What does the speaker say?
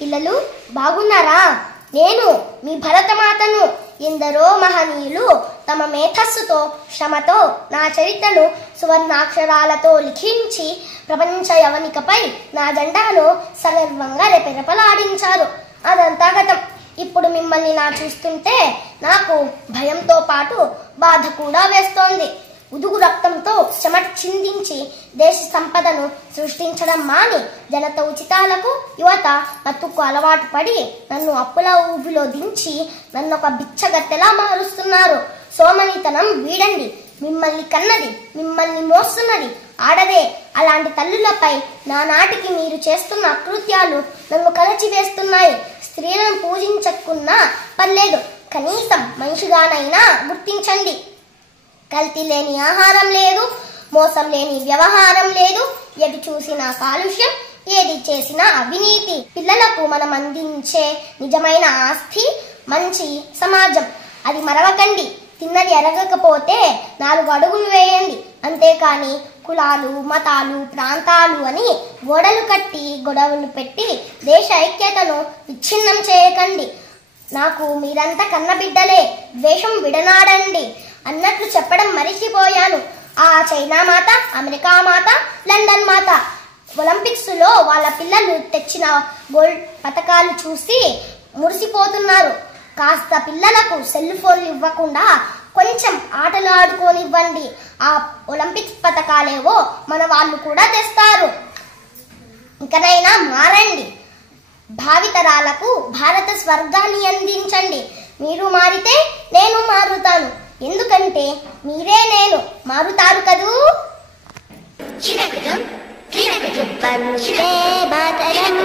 పిల్లలు బాగున్నారా? నేను మీ భరతమాతను. ఎందరో మహనీయులు తమ మేధస్సుతో శ్రమతో నా చరిత్రను సువర్ణాక్షరాలతో లిఖించి ప్రపంచ యవనికపై నా జెండాను సగర్వంగా రెపరెపలాడించారు. అదంతా గతం. ఇప్పుడు మిమ్మల్ని చూస్తుంటే నాకు భయంతో పాటు బాధ కూడా వేస్తోంది. ఉదుగు రక్తంతో చెమట చిందించి దేశ సంపదను సృష్టించడం మాని జనత ఉచితాలకు యువత మత్తుకు అలవాటు పడి నన్ను అప్పుల ఊబిలో దించి నన్ను ఒక బిచ్చగత్తెలా మారుస్తున్నారు. సోమనితనం వీడండి. మిమ్మల్ని కన్నది, మిమ్మల్ని మోస్తున్నది ఆడదే. అలాంటి తల్లులపై నానాటికి మీరు చేస్తున్న అకృత్యాలు నన్ను కలచివేస్తున్నాయి. స్త్రీలను పూజించకున్నా పర్లేదు, కనీసం మనిషిగానైనా గుర్తించండి. కల్తీ లేని ఆహారం లేదు, మోసం లేని వ్యవహారం లేదు, ఎటు చూసినా కాలుష్యం, ఏది చేసినా అవినీతి. పిల్లలకు మనం అందించే నిజమైన ఆస్తి మంచి సమాజం. అది మరవకండి. తిన్నది ఎరగకపోతే 4 అడుగులు వేయండి. అంతేకాని కులాలు, మతాలు, ప్రాంతాలు అని గోడలు కట్టి గొడవలు పెట్టి దేశ ఐక్యతను విచ్ఛిన్నం చేయకండి. నాకు మీరంతా కన్నబిడ్డలే. ద్వేషం విడనాడండి అన్నట్లు చెప్పడం మరిచిపోయాను. ఆ చైనా మాత, అమెరికా మాత, లండన్ మాత ఒలింపిక్స్ లో వాళ్ళ పిల్లలు తెచ్చిన గోల్డ్ పథకాలు చూసి మురిసిపోతున్నారు. కాస్త పిల్లలకు సెల్ ఫోన్లు ఇవ్వకుండా కొంచెం ఆటలు ఆడుకోనివ్వండి. ఆ ఒలింపిక్స్ పథకాలేవో మన వాళ్ళు కూడా తెస్తారు. ఇంకనైనా మారండి. భావితరాలకు భారత స్వర్గాన్ని అందించండి. మీరు మారితే నేను మారుతాను. ఎందుకంటే మీరే నేను. మారుతారు కదూ? వందే మాతరం.